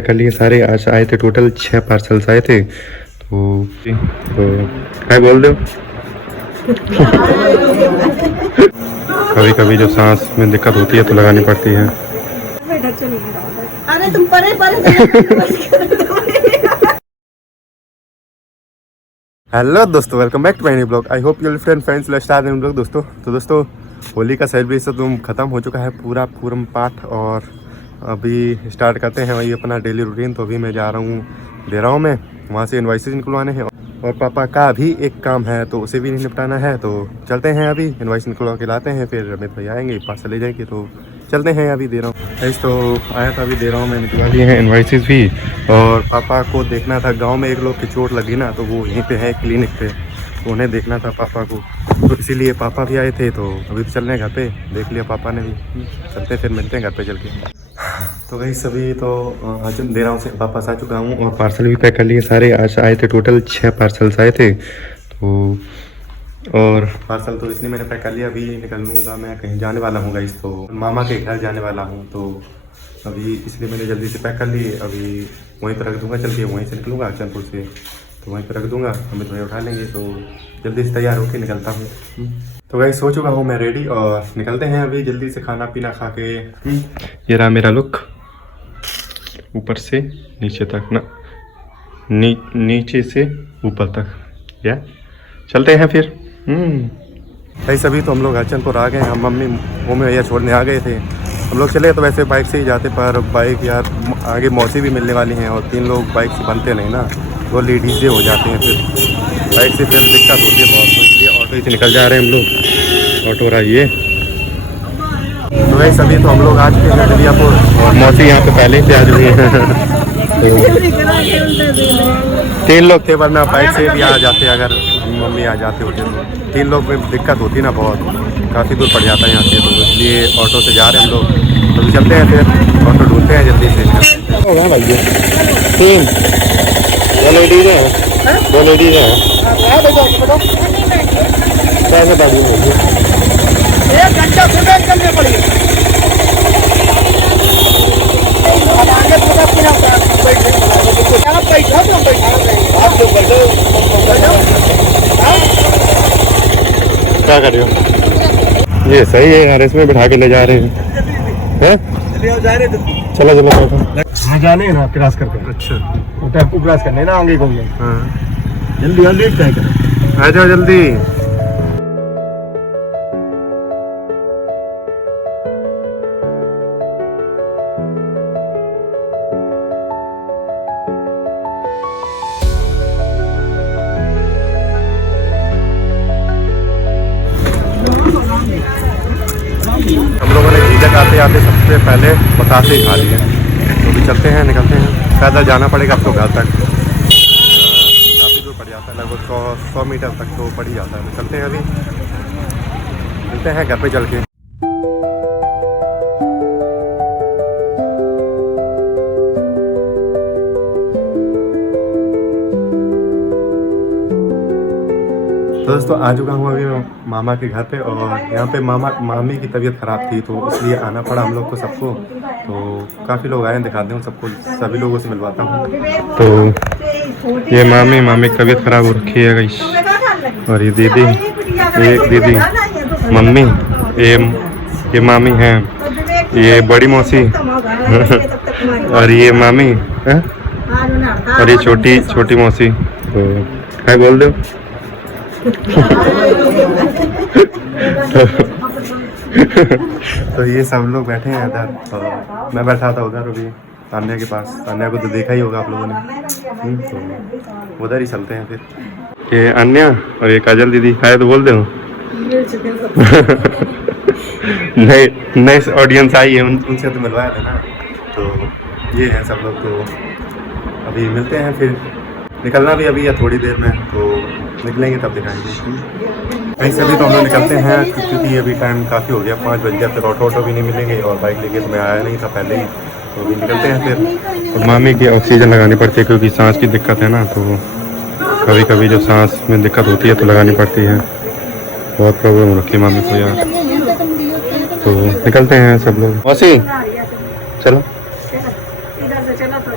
कल ये सारे आज आए थे, टोटल 6 पार्सल्स आए थे। तो क्या बोल दो। कभी कभी जो सांस में दिक्कत होती है तो लगानी पड़ती है। अरे तुम परे हेलो दोस्तों, welcome back to my new blog. I hope you friend friends let's start new blog. दोस्तों होली का सेलिब्रेशन ख़त्म हो चुका है पूरा पूरम पाठ, और अभी स्टार्ट करते हैं वही अपना डेली रूटीन। तो अभी मैं जा रहा हूँ देराव में, वहाँ से इन्वाइसेस निकलवाने हैं और पापा का भी एक काम है तो उसे भी निपटाना है। तो चलते हैं, अभी इन्वाइस निकलवा के लाते हैं, फिर अमित भाई आएंगे, पार्सल ले जाएंगे। तो चलते हैं, अभी दे रहा हूँ। तो आया था, अभी दे रहा हूँ, मैं निकलवा लिए हैं इन्वाइसेस भी। और पापा को देखना था, गांव में एक लोग की चोट लगी ना, तो वो यहीं पे है क्लिनिक पे, तो उन्हें देखना था पापा को। तो इसीलिए पापा भी आए थे। तो अभी तो चल रहे हैं घर पे, देख लिया पापा ने भी। चलते फिर मिलते हैं घर पे चल के। तो वही सभी तो आज दे रहा हूँ से वापस आ चुका हूँ और पार्सल भी पैक कर लिए सारे। आज आए थे, टोटल 6 पार्सल्स आए थे। तो और पार्सल तो इसलिए मैंने पैक कर लिया। अभी निकलूँगा, मैं कहीं जाने वाला हूँ गाइस, तो मामा के घर जाने वाला हूँ। तो अभी इसलिए मैंने जल्दी से पैक कर लिए। अभी वहीं पर रख दूँगा, चल के वहीं से निकलूँगा अचनपुर से, तो वहीं पर रख दूँगा, अमित भाई उठा लेंगे। तो जल्दी से तैयार होकर निकलता हूँ। तो गाइस सो चुका हूँ मैं रेडी, और निकलते हैं अभी जल्दी से खाना पीना खा के। ये रहा मेरा लुक, ऊपर से नीचे तक ना, नीचे से ऊपर तक, या चलते हैं फिर। ऐसे अभी तो हम लोग हरचंदपुर आ गए। हम मम्मी में भैया छोड़ने आ गए थे। हम लोग चले तो वैसे बाइक से ही जाते, पर बाइक यार आगे मौसी भी मिलने वाली हैं, और 3 लोग बाइक से बनते नहीं ना, वो लेडीज हो जाते हैं, फिर बाइक से फिर दिक्कत होती है बहुत। तो इसलिए ऑटो से निकल जा रहे हैं हम लोग। ऑटो रहा ये। तो वैसे अभी तो हम लोग आज के नदियापुर, और मौसी यहाँ पे पहले से आ चुकी हैं। 3 लोग थे, वरना बाइक से भी आ जाते अगर मम्मी आ जाते होते तो। 3 लोग में दिक्कत होती ना बहुत, काफ़ी दूर पड़ जाता है यहाँ से, तो इसलिए ऑटो से जा रहे हैं हम लोग। तो चलते हैं फिर, ऑटो ढूंढते हैं जल्दी से। हो गया भाई 3 2 लेडीज हैं, 2 लेडीज हैं। कैसे बाजू में 1 घंटा फिर वेट करनी पड़ेगी। क्या कर रहे हो? ये सही है यार, इसमें बिठा के ले जा रहे हैं। चलो चलो हाँ जाने हैं ना, क्रॉस करके। अच्छा, वो टेम्पो क्रॉस करने ना, आगे घूमने। हाँ जल्दी जल्दी तय करो, आ जाओ जल्दी। हम लोगों ने झीझक आते आते सबसे पहले बतासे ही खा लिए। तो भी चलते हैं, निकलते हैं। पैदल जाना पड़ेगा आपको घर तक, काफ़ी दूर पड़ जाता है, लगभग 100 मीटर तक तो पड़ ही जाता है। तो चलते हैं, अभी मिलते हैं घर पे चल के। तो दोस्तों आ चुका हूँ अभी मामा के घर पे, और यहाँ पे मामी की तबीयत ख़राब थी, तो इसलिए आना पड़ा हम लोग को सबको। तो काफ़ी लोग आए हैं, दिखाते हूँ सबको, सभी लोगों से मिलवाता हूँ। तो ये मामी की तबीयत ख़राब हो रखी है गाइस, और ये दीदी, एक दीदी, मम्मी, ये मामी हैं, ये बड़ी मौसी और ये मामी है, और ये छोटी मौसी। तो क्या बोल दो। तो ये सब लोग बैठे हैं इधर, तो मैं बैठा था उधर अभी तान्या के पास। तान्या को तो देखा ही होगा आप लोगों ने। तो उधर ही चलते हैं फिर। ये अन्या और ये काजल दीदी है, तो बोल दे। नई ऑडियंस आई है, उनसे तो मिलवाया था ना। तो ये है सब लोग। तो अभी मिलते हैं, फिर निकलना भी अभी या थोड़ी देर में, तो निकलेंगे तब दिखाएंगे। कहीं से भी तो हम लोग निकलते हैं, क्योंकि अभी टाइम काफ़ी हो गया, 5 बज गया। फिर ऑटो भी नहीं मिलेंगे, और बाइक लेके तो मैं आया नहीं था पहले ही। तो अभी निकलते हैं फिर। तो मामी की ऑक्सीजन लगानी पड़ती है, क्योंकि सांस की दिक्कत है ना, तो कभी कभी जब सांस में दिक्कत होती है तो लगानी पड़ती है। बहुत प्रॉब्लम हो रखी है मामी को यार। तो निकलते हैं सब लोग। मौसी चलो। इधर से चला तो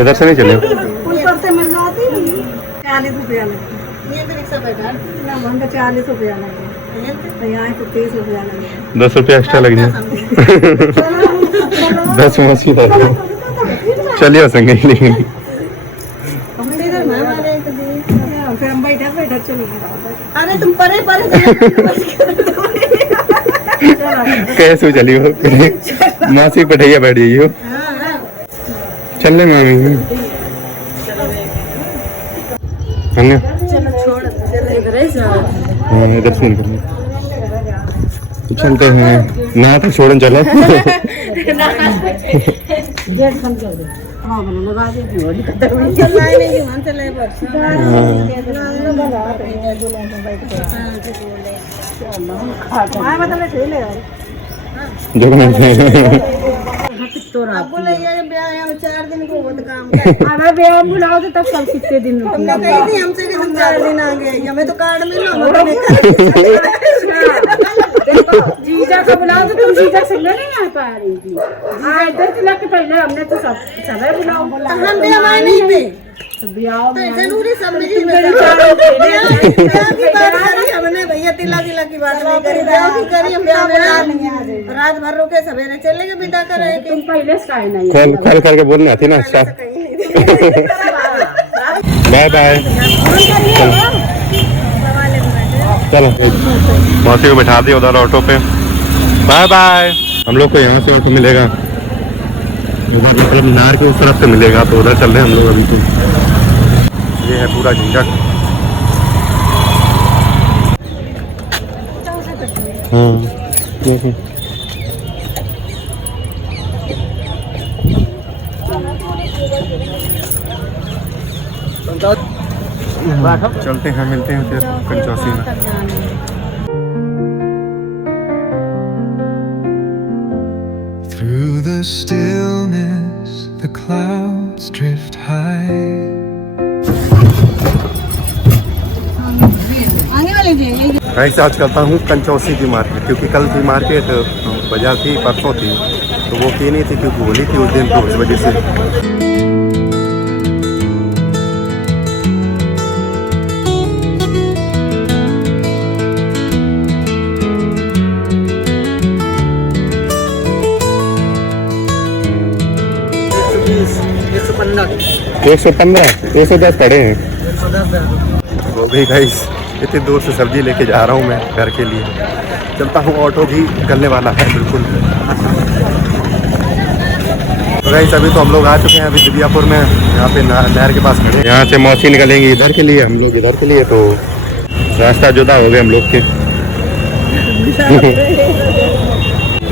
इधर से नहीं चले हो? पुल पर से मिल जाती 40 रुपया लगे ये तो रिक्शा बैठा ना मंद 40 रुपया लगे तो यहाँ तो 30 रुपया लगे 10 रुपया एक्स्ट्रा लग जाए 10 मछली चलिए संगे लेकिन फिर हम बैठा बैठा चलो अरे तुम परे परे कैसे चली हो मासी पठैया बैठ गई हो चल ले मामी अन्य इधर से निकल चलते हैं ना तो छोड़न चलो जो हमें ब्याह बुलाओ तो तब कल कितने दिन हमसे कि हम 4 दिन आ गए हमें तो कार्ड मिला जीजा को बुलाओ तो तुम जीजा से नहीं आ पा रही थी इधर तिला के पहले हमने तो सब बुलाओ हम भी हमारे नहीं थे जरूरी सब हमने भैया तिला की बात नहीं करी ब्याह की करी हम ब्याह में रात भर रुके सवेरे चले गए विदा करे तुम पहले से नहीं कॉल करके बोलना थी ना बाय बाय चलो मौसी को बैठा दिया उधर ऑटो पे बाय बाय हम लोग को यहाँ से ऑटो मिलेगा उधर मतलब मीनार के उस तरफ से मिलेगा तो उधर चल रहे हैं हम लोग अभी तो ये है पूरा झंझट चलते हैं मिलते हैं फिर पंचौसी में Through the stillness, the clouds drift high. ऐसे आज करता हूँ कंचौसी की मार्केट क्योंकि कल की मार्केट बाजार थी परसों थी तो वो की नहीं थी क्योंकि होली थी उस दिन तो उस वजह से एक 110 पड़े हैं वो भी गाइस इतनी दूर से सब्जी लेके जा रहा हूँ मैं घर के लिए चलता हूँ ऑटो भी निकलने वाला है बिल्कुल तो गाइस अभी तो हम लोग आ चुके हैं अभी दिव्यापुर में यहाँ पे नहर के पास खड़े यहाँ से मौसी निकलेंगे इधर के लिए हम लोग इधर के लिए तो रास्ता जुदा हो गया हम लोग के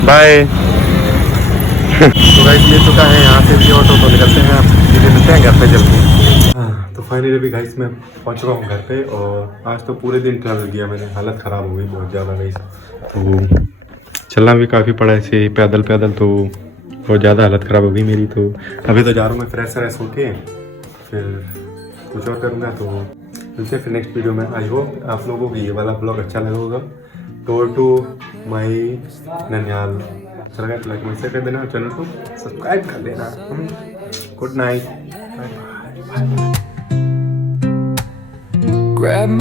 बाय तो गाइस मिल चुका है यहाँ से भी ऑटो तो निकलते हैं सीधे मिलते हैं घर पे चलते हैं तो फाइनली भी गाइस मैं पहुँच चुका हूँ घर पे और आज तो पूरे दिन ट्रैवल किया मैंने हालत ख़राब हो गई बहुत ज़्यादा गाइस तो चलना भी काफ़ी पड़ा ऐसे पैदल पैदल तो बहुत ज़्यादा हालत ख़राब हो गई मेरी तो अभी तो जा रहा हूँ मैं फ्रेश व्रेश होके फिर कुछ और करूँगा तो मिलते फिर नेक्स्ट वीडियो में आई होप आप लोगों को ये वाला ब्लॉग अच्छा लगा होगा टू माई ननिहाल चला गया तो लाइक मैसेज कर देना चैनल को सब्सक्राइब कर देना गुड नाइट Grab my